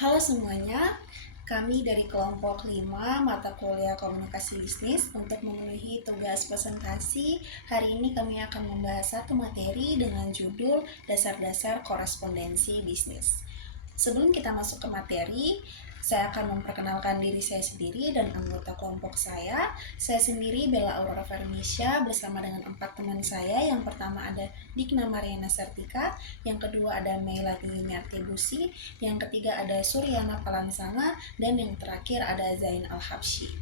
Halo semuanya, kami dari kelompok 5 mata kuliah komunikasi bisnis untuk memenuhi tugas presentasi. Hari ini kami akan membahas satu materi dengan judul Dasar-dasar Korespondensi Bisnis. Sebelum kita masuk ke materi, saya akan memperkenalkan diri saya sendiri dan anggota kelompok saya. Saya sendiri Bella Aurora Farnisha bersama dengan 4 teman saya. Yang pertama ada Dikna Mariana Sartika, yang kedua ada Meilani Yuniarti Busi, yang ketiga ada Suryana Palansanga, dan yang terakhir ada Zain Al-Habsyi.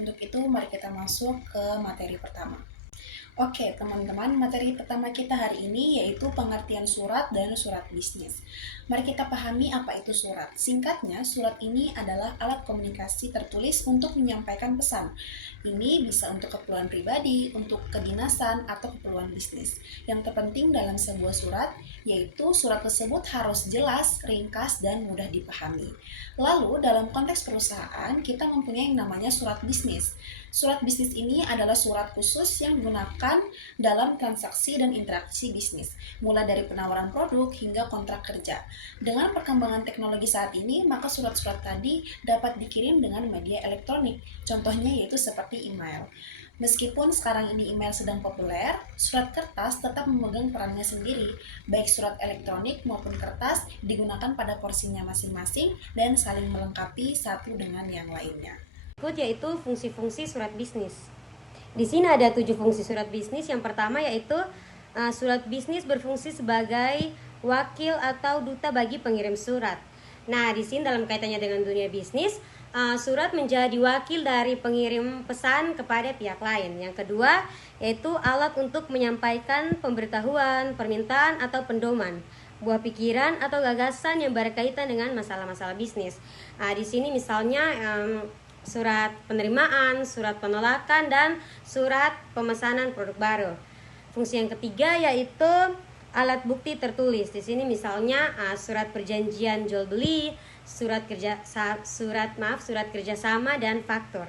Untuk itu mari kita masuk ke materi pertama. Oke, teman-teman, materi pertama kita hari ini yaitu pengertian surat dan surat bisnis. Mari kita pahami apa itu surat. Singkatnya, surat ini adalah alat komunikasi tertulis untuk menyampaikan pesan. Ini bisa untuk keperluan pribadi, untuk kedinasan, atau keperluan bisnis. Yang terpenting dalam sebuah surat, yaitu surat tersebut harus jelas, ringkas, dan mudah dipahami. Lalu, dalam konteks perusahaan, kita mempunyai yang namanya surat bisnis. Surat bisnis ini adalah surat khusus yang digunakan dalam transaksi dan interaksi bisnis, mulai dari penawaran produk hingga kontrak kerja. Dengan perkembangan teknologi saat ini, maka surat-surat tadi dapat dikirim dengan media elektronik, contohnya yaitu seperti email. Meskipun sekarang ini email sedang populer, surat kertas tetap memegang perannya sendiri. Baik surat elektronik maupun kertas digunakan pada porsinya masing-masing dan saling melengkapi satu dengan yang lainnya. Berikut yaitu fungsi-fungsi surat bisnis. Di sini ada 7 fungsi surat bisnis. Yang pertama yaitu surat bisnis berfungsi sebagai wakil atau duta bagi pengirim surat. Nah, di sini dalam kaitannya dengan dunia bisnis, surat menjadi wakil dari pengirim pesan kepada pihak lain. Yang kedua yaitu alat untuk menyampaikan pemberitahuan, permintaan atau pendoman, buah pikiran atau gagasan yang berkaitan dengan masalah-masalah bisnis. Di sini misalnya surat penerimaan, surat penolakan, dan surat pemesanan produk baru. Fungsi yang ketiga yaitu alat bukti tertulis. Di sini misalnya surat perjanjian jual beli, surat kerjasama dan faktur.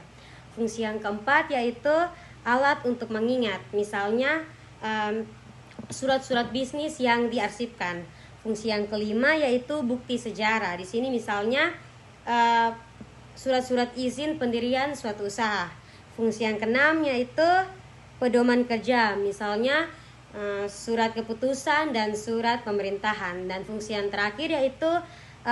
Fungsi yang keempat yaitu alat untuk mengingat. Misalnya surat-surat bisnis yang diarsipkan. Fungsi yang kelima yaitu bukti sejarah. Di sini misalnya surat-surat izin pendirian suatu usaha. Fungsi yang keenam yaitu pedoman kerja, misalnya surat keputusan dan surat pemerintahan. Dan fungsi yang terakhir yaitu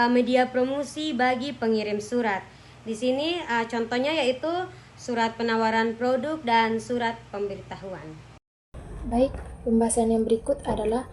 media promosi bagi pengirim surat. Di sini contohnya yaitu surat penawaran produk dan surat pemberitahuan. Baik, pembahasan yang berikut adalah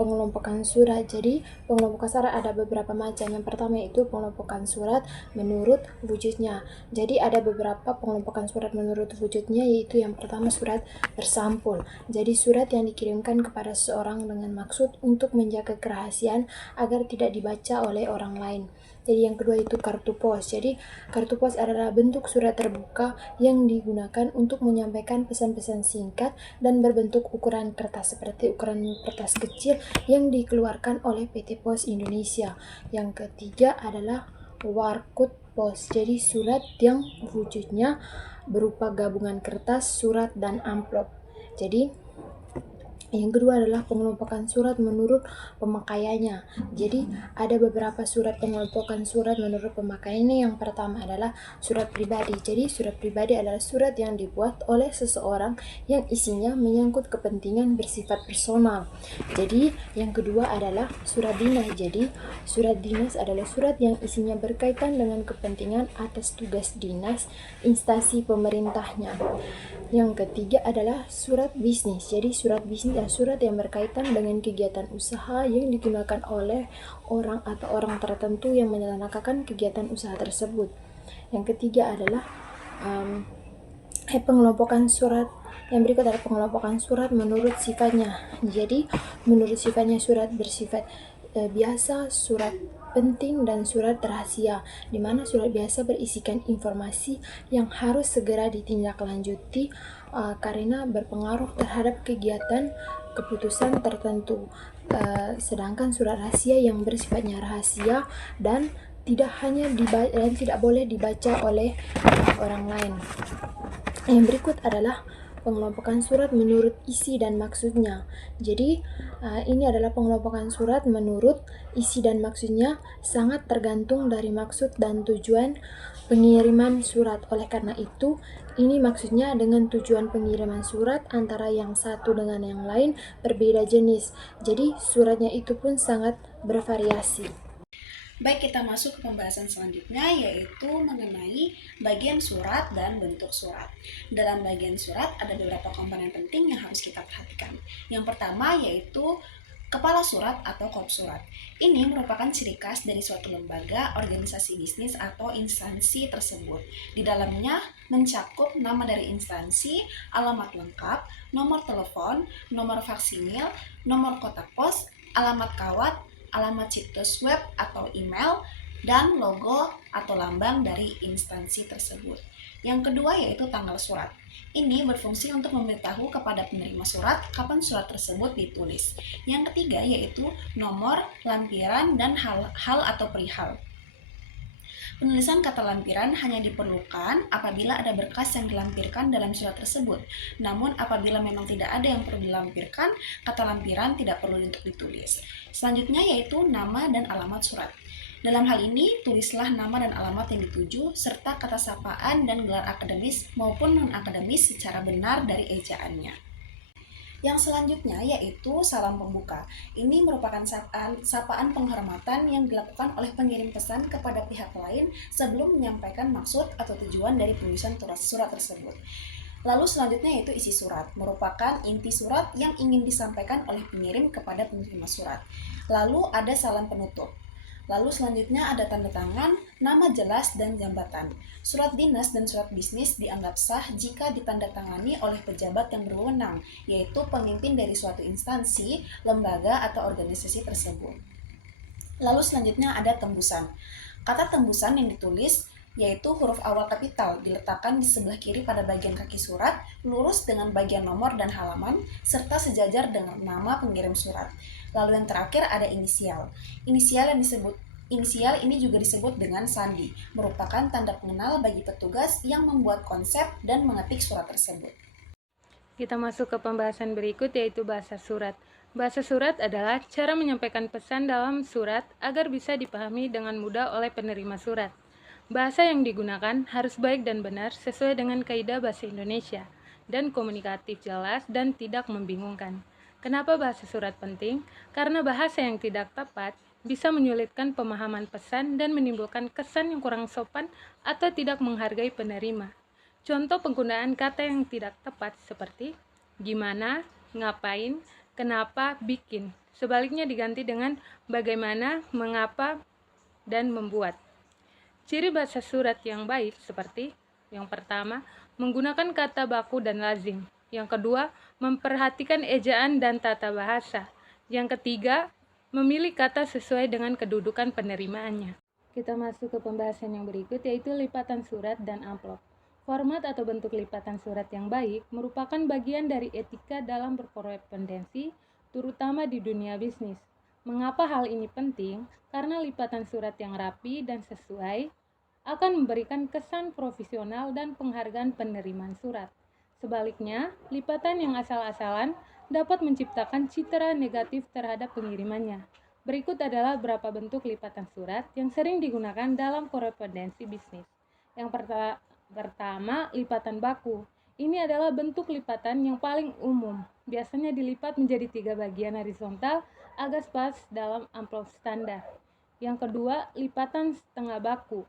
pengelompokan surat. Jadi pengelompokan surat ada beberapa macam. Yang pertama yaitu pengelompokan surat menurut wujudnya. Jadi ada beberapa pengelompokan surat menurut wujudnya, yaitu yang pertama surat bersampul. Jadi surat yang dikirimkan kepada seseorang dengan maksud untuk menjaga kerahasiaan agar tidak dibaca oleh orang lain. Jadi yang kedua itu kartu pos. Jadi kartu pos adalah bentuk surat terbuka yang digunakan untuk menyampaikan pesan-pesan singkat dan berbentuk ukuran kertas seperti ukuran kertas kecil yang dikeluarkan oleh PT Pos Indonesia. Yang ketiga adalah barcode pos. Jadi surat yang wujudnya berupa gabungan kertas, surat, dan amplop. Jadi yang kedua adalah pengelompokan surat menurut pemakaiannya. Jadi ada beberapa surat pengelompokan surat menurut pemakaiannya. Yang pertama adalah surat pribadi. Jadi surat pribadi adalah surat yang dibuat oleh seseorang yang isinya menyangkut kepentingan bersifat personal. Jadi yang kedua adalah surat dinas. Jadi surat dinas adalah surat yang isinya berkaitan dengan kepentingan atas tugas dinas instansi pemerintahnya. Yang ketiga adalah surat bisnis. Jadi surat bisnis adalah surat yang berkaitan dengan kegiatan usaha yang digunakan oleh orang atau orang tertentu yang menyelenggarakan kegiatan usaha tersebut. Yang ketiga adalah pengelompokan surat. Yang berikut adalah pengelompokan surat menurut sifatnya. Jadi menurut sifatnya surat bersifat biasa, surat penting, dan surat rahasia, di mana surat biasa berisikan informasi yang harus segera ditindaklanjuti karena berpengaruh terhadap kegiatan keputusan tertentu. Sedangkan surat rahasia yang bersifatnya rahasia dan tidak boleh dibaca oleh orang lain. Yang berikut adalah pengelompokan surat menurut isi dan maksudnya. Jadi, ini adalah pengelompokan surat menurut isi dan maksudnya sangat tergantung dari maksud dan tujuan pengiriman surat. Oleh karena itu, ini maksudnya dengan tujuan pengiriman surat antara yang satu dengan yang lain berbeda jenis. Jadi, suratnya itu pun sangat bervariasi. Baik, kita masuk ke pembahasan selanjutnya, yaitu mengenai bagian surat dan bentuk surat. Dalam bagian surat ada beberapa komponen penting yang harus kita perhatikan. Yang pertama yaitu kepala surat atau kop surat. Ini merupakan ciri khas dari suatu lembaga, organisasi bisnis, atau instansi tersebut. Di dalamnya mencakup nama dari instansi, alamat lengkap, nomor telepon, nomor faksimil, nomor kotak pos, alamat kawat, alamat situs web atau email, dan logo atau lambang dari instansi tersebut. Yang kedua yaitu tanggal surat. Ini berfungsi untuk memberitahu kepada penerima surat kapan surat tersebut ditulis. Yang ketiga yaitu nomor, lampiran, dan hal atau perihal. Penulisan kata lampiran hanya diperlukan apabila ada berkas yang dilampirkan dalam surat tersebut. Namun apabila memang tidak ada yang perlu dilampirkan, kata lampiran tidak perlu untuk ditulis. Selanjutnya yaitu nama dan alamat surat. Dalam hal ini, tulislah nama dan alamat yang dituju, serta kata sapaan dan gelar akademis maupun non-akademis secara benar dari ejaannya. Yang selanjutnya yaitu salam pembuka. Ini merupakan sapaan penghormatan yang dilakukan oleh pengirim pesan kepada pihak lain sebelum menyampaikan maksud atau tujuan dari penulisan surat tersebut. Lalu selanjutnya yaitu isi surat, merupakan inti surat yang ingin disampaikan oleh pengirim kepada penerima surat. Lalu ada salam penutup. Lalu selanjutnya ada tanda tangan, nama jelas, dan jabatan. Surat dinas dan surat bisnis dianggap sah jika ditandatangani oleh pejabat yang berwenang, yaitu pemimpin dari suatu instansi, lembaga, atau organisasi tersebut. Lalu selanjutnya ada tembusan. Kata tembusan yang ditulis yaitu huruf awal kapital diletakkan di sebelah kiri pada bagian kaki surat, lurus dengan bagian nomor dan halaman, serta sejajar dengan nama pengirim surat. Lalu yang terakhir ada inisial. Inisial ini juga disebut dengan sandi, merupakan tanda pengenal bagi petugas yang membuat konsep dan mengetik surat tersebut. Kita masuk ke pembahasan berikut yaitu bahasa surat. Bahasa surat adalah cara menyampaikan pesan dalam surat agar bisa dipahami dengan mudah oleh penerima surat. Bahasa yang digunakan harus baik dan benar sesuai dengan kaidah bahasa Indonesia dan komunikatif jelas dan tidak membingungkan. Kenapa bahasa surat penting? Karena bahasa yang tidak tepat bisa menyulitkan pemahaman pesan dan menimbulkan kesan yang kurang sopan atau tidak menghargai penerima. Contoh penggunaan kata yang tidak tepat seperti gimana, ngapain, kenapa, bikin. Sebaliknya diganti dengan bagaimana, mengapa, dan membuat. Ciri bahasa surat yang baik seperti yang pertama, menggunakan kata baku dan lazim. Yang kedua, memperhatikan ejaan dan tata bahasa. Yang ketiga, memilih kata sesuai dengan kedudukan penerimaannya. Kita masuk ke pembahasan yang berikut yaitu lipatan surat dan amplop. Format atau bentuk lipatan surat yang baik merupakan bagian dari etika dalam berkorespondensi, terutama di dunia bisnis. Mengapa hal ini penting? Karena lipatan surat yang rapi dan sesuai akan memberikan kesan profesional dan penghargaan penerimaan surat. Sebaliknya, lipatan yang asal-asalan dapat menciptakan citra negatif terhadap pengirimannya. Berikut adalah beberapa bentuk lipatan surat yang sering digunakan dalam korespondensi bisnis. Yang pertama, lipatan baku. Ini adalah bentuk lipatan yang paling umum. Biasanya dilipat menjadi 3 bagian horizontal agar pas dalam amplop standar. Yang kedua, lipatan setengah baku.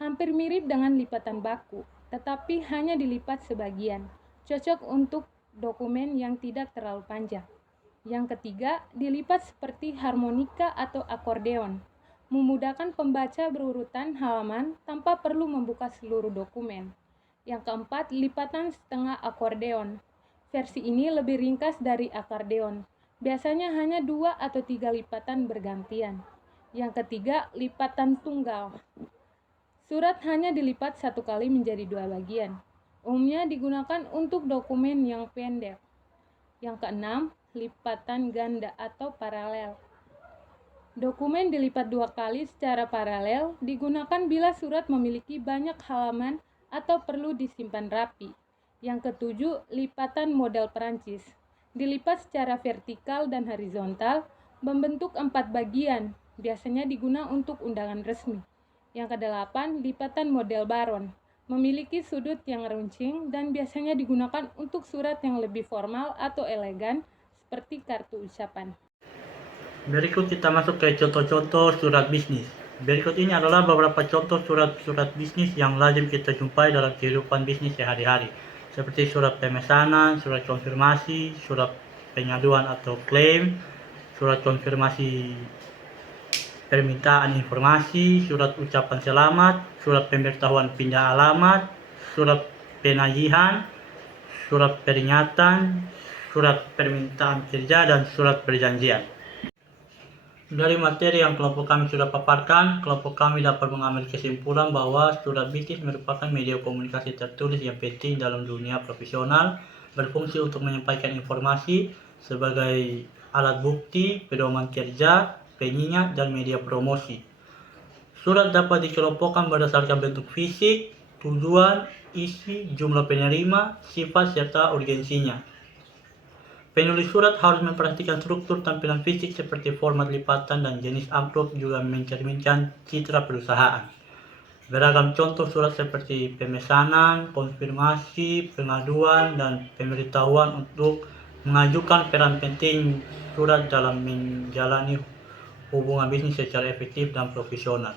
Hampir mirip dengan lipatan baku, tetapi hanya dilipat sebagian. Cocok untuk dokumen yang tidak terlalu panjang. Yang ketiga, dilipat seperti harmonika atau akordeon, memudahkan pembaca berurutan halaman tanpa perlu membuka seluruh dokumen. Yang keempat, lipatan setengah akordeon. Versi ini lebih ringkas dari akordeon. Biasanya hanya 2 atau 3 lipatan bergantian. Yang ketiga, lipatan tunggal. Surat hanya dilipat 1 kali menjadi 2 bagian. Umumnya digunakan untuk dokumen yang pendek. Yang keenam, lipatan ganda atau paralel. Dokumen dilipat 2 kali secara paralel digunakan bila surat memiliki banyak halaman atau perlu disimpan rapi. Yang ketujuh, lipatan model Perancis. Dilipat secara vertikal dan horizontal, membentuk 4 bagian, biasanya digunakan untuk undangan resmi. Yang kedelapan, lipatan model Baron. Memiliki sudut yang runcing dan biasanya digunakan untuk surat yang lebih formal atau elegan, seperti kartu ucapan. Berikut kita masuk ke contoh-contoh surat bisnis. Berikut ini adalah beberapa contoh surat-surat bisnis yang lazim kita jumpai dalam kehidupan bisnis sehari-hari, seperti surat pemesanan, surat konfirmasi, surat pengaduan atau klaim, surat konfirmasi permintaan informasi, surat ucapan selamat, surat pemberitahuan pindah alamat, surat penagihan, surat peringatan, surat permintaan kerja, dan surat perjanjian. Dari materi yang kelompok kami sudah paparkan, kelompok kami dapat mengambil kesimpulan bahwa surat bisnis merupakan media komunikasi tertulis yang penting dalam dunia profesional, berfungsi untuk menyampaikan informasi sebagai alat bukti, pedoman kerja, pengingat, dan media promosi. Surat dapat dikelompokkan berdasarkan bentuk fisik, tujuan, isi, jumlah penerima, sifat, serta urgensinya. Penulis surat harus memperhatikan struktur tampilan fisik seperti format lipatan dan jenis amplop, juga mencerminkan citra perusahaan. Beragam contoh surat seperti pemesanan, konfirmasi, pengaduan, dan pemberitahuan untuk mengajukan peran penting surat dalam menjalani hubungan bisnis secara efektif dan profesional.